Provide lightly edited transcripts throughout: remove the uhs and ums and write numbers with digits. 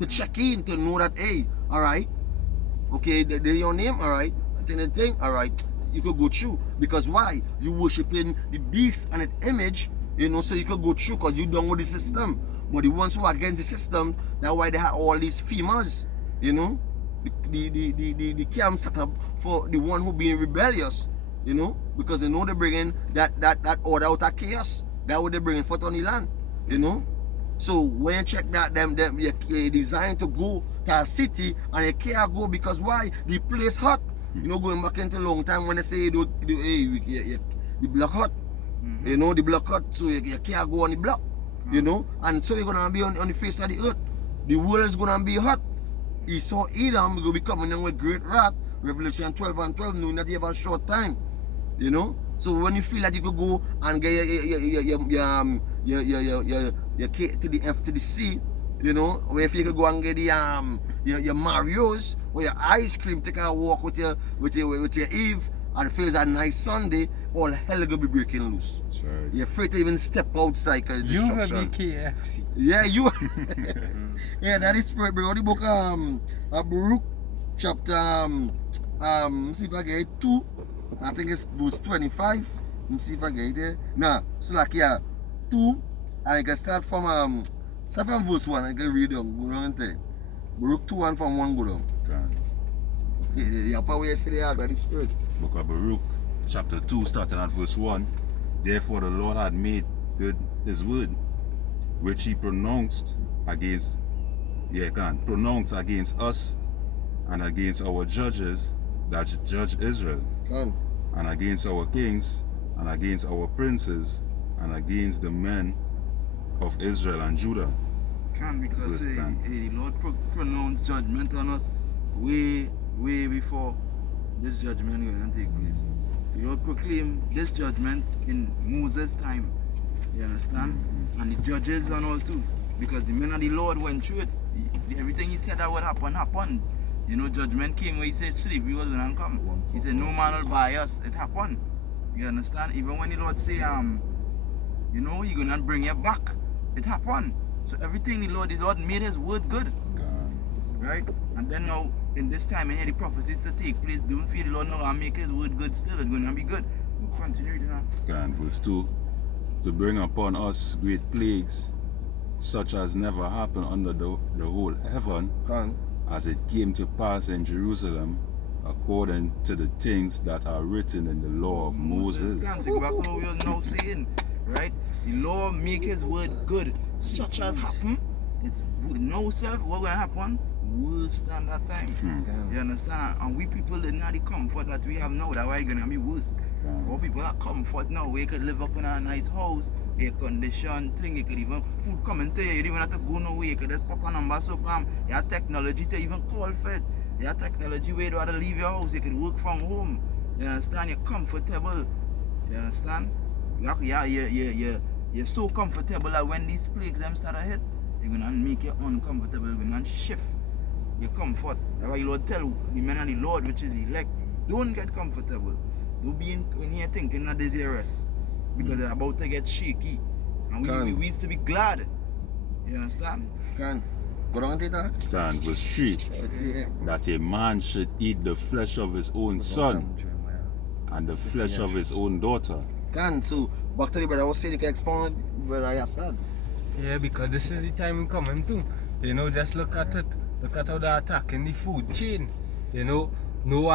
to check in, to know that, hey, all right, okay, they're your name, all right, all right, you could go through. Because why? You worshiping the beast and its image, you know, so you could go through because you don't know the system. But the ones who are against the system, that's why they have all these females, you know. The camp set up for the one who being rebellious, you know, because they know they're bringing that order out of chaos. That's what they're bringing forth on the land, you know. So when you check that, you're designed to go to a city and you can't go because why? The place hot. You know, going back into a long time when they say the block hot. You know, the block hot, so you can't go on the block. You know, and so you're gonna be on the face of the earth. The world is gonna be hot. Esau Edom will be coming in with great wrath. Revelation 12 and 12, knowing that you have a short time. You know? So when you feel that you could go and get your K to the F to the C, you know, or if you could go and get the your Marios or your ice cream, take a walk with your Eve, and it feels a nice Sunday, all hell gonna be breaking loose. Right. You're afraid to even step outside because You will be KFC. yeah, you. Yeah, that is spirit. Bring out the book Baruch chapter see if I get it 2. I think it's verse 25. Let me see if I get it there. Nah, so like yeah, 2, and I can start from verse 1. I can read them. Go down there. Baruch 2 and from 1 go down. Okay. The upper way you say they are by the spirit. Book of Baruch, chapter 2, starting at verse 1. Therefore the Lord had made good his word, which he pronounced against us and against our judges that judge Israel, and against our kings, and against our princes, and against the men of Israel and Judah. Because the Lord pronounced judgment on us way before this judgment will take place. The Lord proclaimed this judgment in Moses' time. You understand? And the judges and all too. Because the men of the Lord went through it. Everything he said that would happen, happened. You know, judgment came where he said slavery was gonna come. He said no man will buy us. It happened. You understand? Even when the Lord say you know, he gonna bring you back. It happened. So everything the Lord made his word good. Right? And then now in this time and the prophecies to take place, don't fear the Lord now and make his word good still. It's gonna be good. We'll continue to that. And verse 2, to bring upon us great plagues, such as never happened under the whole heaven, as it came to pass in Jerusalem, according to the things that are written in the law of Moses. Can't go back to what we are now saying, right? The Lord make his word good, such as happen. It's no self. What gonna happen? Worse than that time. You understand? And we people didn't have the comfort that we have now. That's why it's gonna be worse. All people have comfort now. We could live up in a nice house, air conditioned thing. You could even food coming to you. You don't even have to go nowhere. You could just pop a number so you have technology to even call for it. You have technology where you don't have to leave your house. You could work from home. You understand? You're comfortable. You understand? You're so comfortable that when these plagues them start to hit, you're gonna make you uncomfortable. You're gonna shift your comfort. That's why the Lord tell the men of the Lord, which is the elect, don't get comfortable. Don't be in here thinking that there's a rest, because they're about to get shaky. And we used to be glad. You understand? Go down to that. And verse 3, that a man should eat the flesh of his own son and the flesh of his own daughter. So back to the brother I was saying, you can expound what I said. Yeah, because this is the time we coming to. You know, just look at it. Look at how they're attacking the food chain. You know, no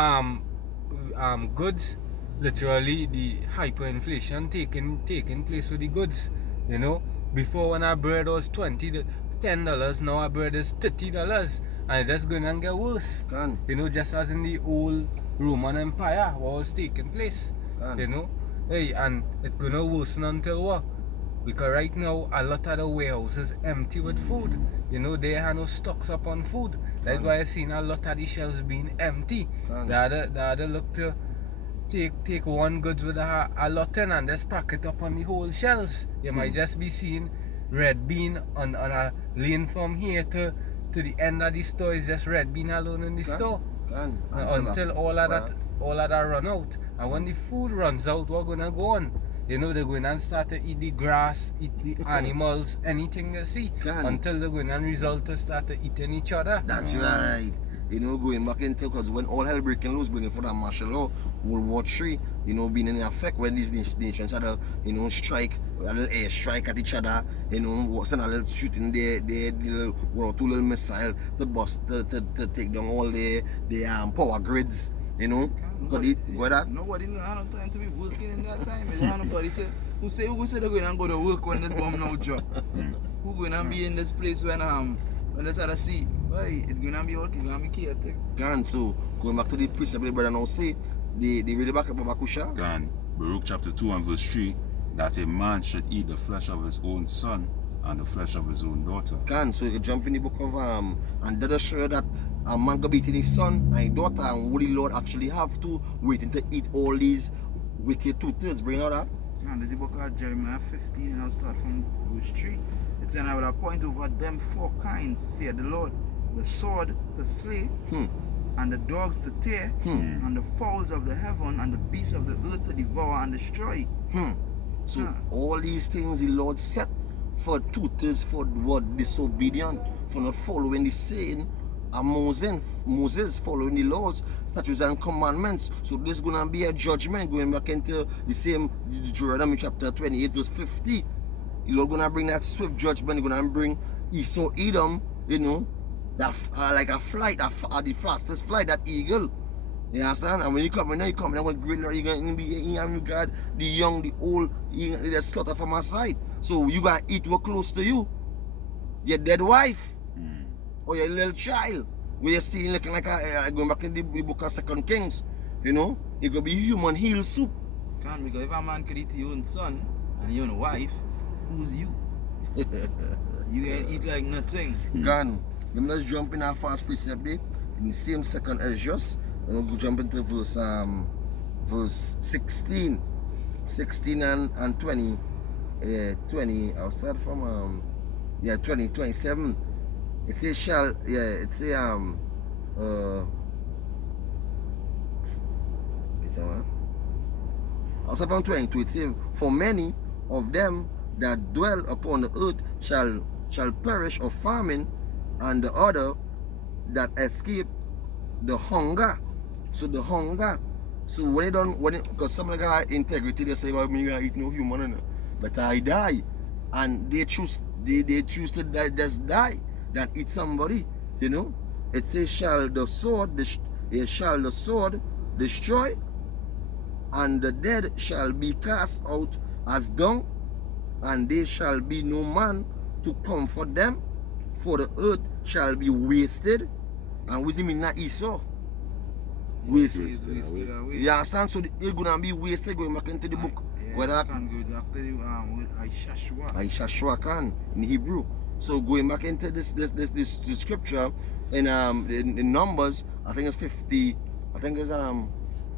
goods. Literally, the hyperinflation taking place with the goods. You know, before when our bread was $10, now our bread is $30, and it's just going to get worse. You know, just as in the old Roman Empire, what was taking place. You know, hey, and it's going to worsen until what? Because right now, a lot of the warehouses empty with food. You know, they have no stocks up on food. That's why I've seen a lot of the shelves being empty. The other look to take one goods with a lot in and just pack it up on the whole shelves. You might just be seeing red bean on a lane from here to the end of the store is just red bean alone in the store. Until all of that run out. And when the food runs out, we're gonna go on. You know, they're going and start to eat the grass, eat the animals, anything they see. Can. Until they're going and result to start to eating each other. That's right. You know, going back into, because when all hell breaking loose, bringing for that martial law, World War III, you know, being in effect when these nations had a, you know, strike, a little air strike at each other, you know, send a little shooting their little, one or two little missile to bust, to take down all their power grids, you know. Nobody no have no time to be working in that time. You don't have nobody to who say they're going and go to work when this bomb now drop. Who going and be in this place when it's at a sea? Boy, it's gonna be okay, it's gonna be chaotic. Can. So going back to the precept the brother now say, they really back up Bakusha. Can. Baruch chapter 2 and verse 3, that a man should eat the flesh of his own son and the flesh of his own daughter. Can. So you can jump in the book of and that show that a man go beating his son and his daughter, and Holy Lord actually have to waiting to eat all these wicked 2/3. Bring out that. And the book of Jeremiah 15, and I'll start from verse 3. It says, I will appoint over them 4 kinds, saith the Lord, the sword to slay, and the dogs to tear, and the fowls of the heaven, and the beasts of the earth to devour and destroy. So all these things the Lord set for 2/3 for what? Disobedient, for not following the saying, and Moses following the laws, statutes and commandments. So this is gonna be a judgment going back into the same Deuteronomy chapter 28 verse 50. The Lord gonna bring that swift judgment. He's gonna bring Esau, Edom, you know, that like a flight, the fastest flight, that eagle. You understand? And when you come in, with great Lord, you're gonna be you got the young, the old, you gonna slaughter from my side. So you gotta eat what close to you. Your dead wife. Or your little child, where you see looking like going back in the book of 2 Kings, you know, it could be human heel soup. Can't, because if a man could eat your own son and your own wife, who's you? You can eat like nothing. Can. Let me just jump in our fast precept in the same second as just, and we'll go jump into verse 16 and 20. 20. I'll start from 27. It says also from 22, it says, for many of them that dwell upon the earth shall perish of famine, and the other that escape the hunger. So the hunger. So because some of them got integrity, they say, well, me gonna eat no human, but I die, and they choose to die, just die than eat somebody, you know. It says, shall the sword destroy, and the dead shall be cast out as dung, and there shall be no man to comfort them, for the earth shall be wasted. And what does it mean that Esau? Wasted. You understand? So it's gonna be wasted, going back into the book. Whether I can go after Ishashua can in Hebrew. So going back into this scripture in Numbers, I think it's 50, I think it's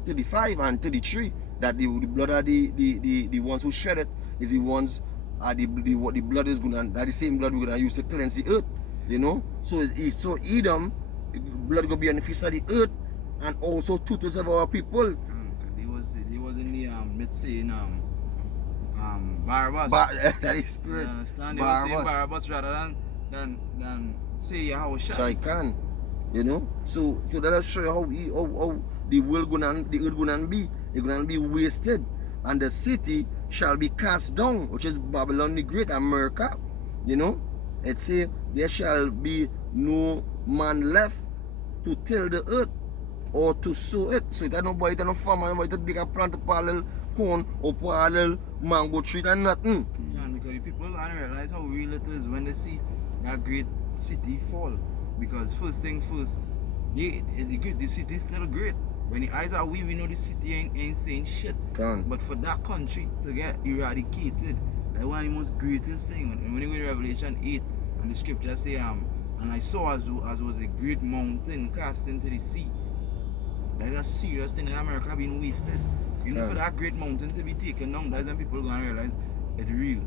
35 and 33, that the blood of the ones who shed it is the ones the blood is gonna, that the same blood we're gonna use to cleanse the earth, you know. So Edom, blood gonna be on the face of the earth, and also 2/3 of our people. They was in the mid saying Barabbas. That is spirit. You understand? They were saying Barabbas rather than say Yahushua. Can, you know. So that'll show you how the world gonna be. It's gonna be wasted, and the city shall be cast down, which is Babylon the Great, America. You know, it say there shall be no man left to till the earth or to sow it. So it ain't nobody, it ain't no farmer, nobody to dig a plant, a parallel corn or parallel mango tree and nothing. Yeah, because the people don't realize how real it is when they see that great city fall. Because first thing first, the city is still great. When the eyes are weak, we know the city ain't saying shit. But for that country to get eradicated, that's one of the most greatest thing. And when you go to Revelation 8, and the scripture say, and I saw as was a great mountain cast into the sea. That's a serious thing in America being wasted. You know, for that great mountain to be taken down, that's when people gonna realize it's real.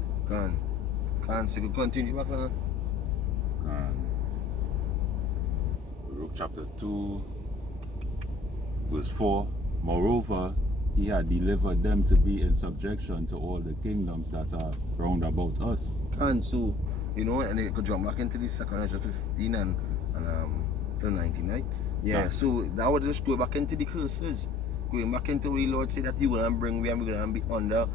So you continue back on. Luke chapter 2, verse 4. Moreover, he had delivered them to be in subjection to all the kingdoms that are round about us. And so, you know, and they could jump back into the second Ezra 15 and to 19, right? Yeah, Yeah. so that would just go back into the curses. Going back into where the Lord said that He will bring we and we're gonna be under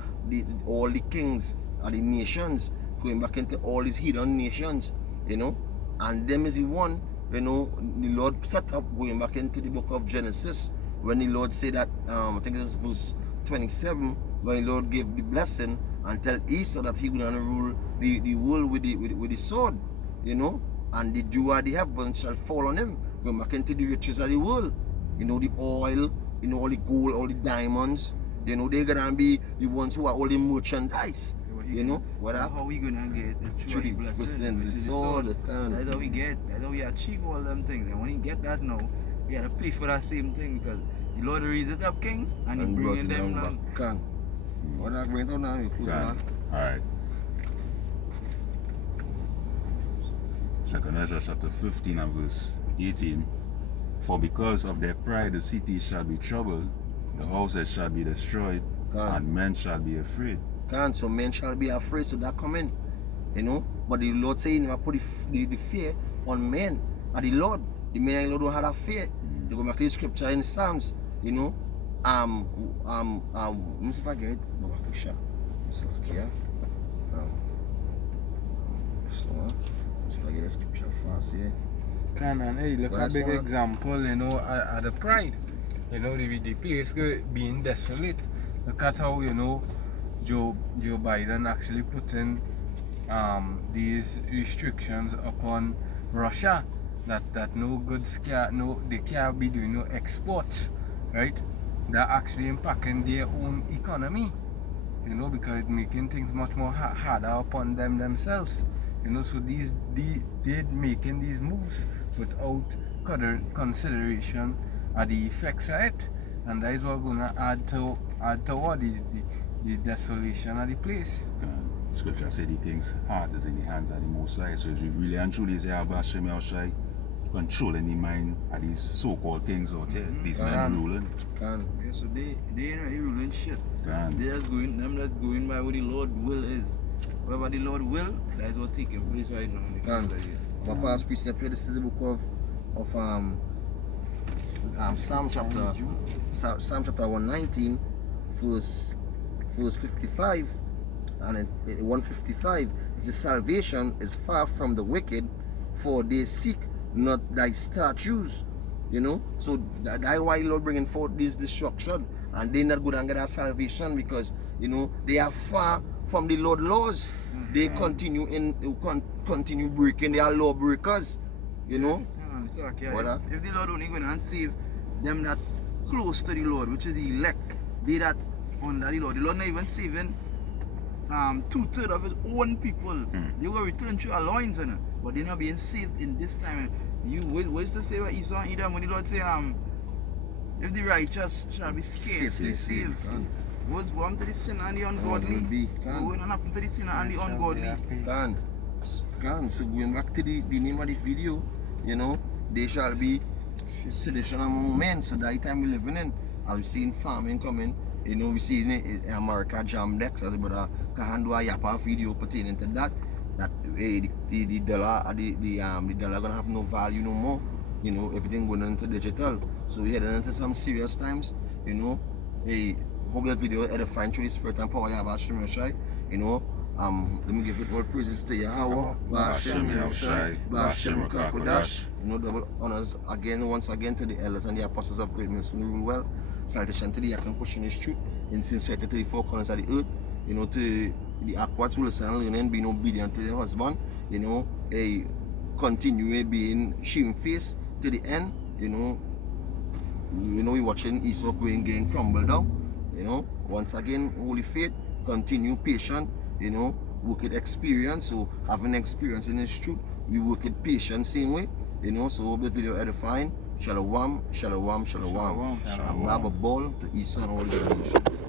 all the kings of the nations, going back into all these hidden nations, you know, and them is the one, you know, the Lord set up going back into the book of Genesis when the Lord said that I think it's verse 27 when the Lord gave the blessing and tell Esau that he gonna rule the world with the sword, you know, and the dew of the heavens shall fall on him. Going back into the riches of the world, you know, the oil, you know, all the gold, all the diamonds, you know, they're gonna be the ones who are all the merchandise. You know what how we gonna get the through the blessings, blessings, which the is sword, That's how we get. That's how we achieve all them things. And when you get that now, you gotta pay for that same thing because the Lord raises up kings and He bringing them down. Can. What I bring down now? You close Can. man. Alright. 2nd Ezra chapter 15 and verse 18. For because of their pride the cities shall be troubled, the houses shall be destroyed, and men shall be afraid. So men shall be afraid, so that come in, you know. But the Lord say He never put the fear on men. And the Lord, the men and the Lord don't have that fear. They go back to the scripture in Psalms, you know. Let me see if I get it. Go back to Sha. So here. Let's forget the scripture fast here. And hey, look Well, a big that's one. example, you know, at the pride. You know, the place being desolate. Look at how, you know, Joe Biden actually put in these restrictions upon Russia that no goods they can't be doing no exports, right? They're actually impacting their own economy, you know, because it's making things much more harder upon them themselves, you know. So they're making these moves without consideration of the effects of it, and that is what gonna add to what the desolation of the place. Scripture said the king's heart is in the hands of the Most High. So if you really and truly say about Shem Shai controlling the mind of these so-called kings out here, these men ruling. Yeah, so they ain't really ruling shit. Can. They're just going by what the Lord will is. Whatever the Lord will, that is what taking place right now. My first precept here, this is the book of Psalm chapter 119, verse 55, and in 155 it says, salvation is far from the wicked, for they seek not thy statutes. You know, so that's why Lord bringing forth this destruction, and they not good and get that salvation because, you know, they are far from the Lord laws. They continue breaking their law breakers, you know. So, okay, if the Lord only going to save them that close to the Lord, which is the elect, they that under the Lord not even saving 2/3 of His own people. They will return to our loins, but they're not being saved in this time. What is to say about Esau and Edom when the Lord say if the righteous shall be scarcely saved? What's happened to the sinner and the ungodly? What will happen to the sinner and the ungodly? So going back to the name of the video, you know, they shall be sedition among men. So that time we living in, as we see in farming coming, you know, we see in America jam decks, as brother can do a Yapa video pertaining to that the dollar the dollar gonna have no value no more, you know, everything going into digital. So we're heading into some serious times, you know. Hope that video edifying through the spirit and power of Hashem Yoshai, you know. Let me give it all praises to Yahweh, Hashem Yoshai, Hashem Kakodash. You know, double honors once again to the elders and the apostles of great men who rule well. Salutation to the Yakan pushing his truth in sincerity to the four corners of the earth, you know, to the aquats who listen and learn and being obedient to their husband, you know, continue being shamefaced to the end, you know. We watching Esau getting crumbled down. You know, once again, holy faith, continue patient, you know, work with experience. So having experience in this truth, we work with patience same way, you know. So hope the video edifying. Shalom, shalom, shalom. Shalom. Baba ball to Esau and all the nations.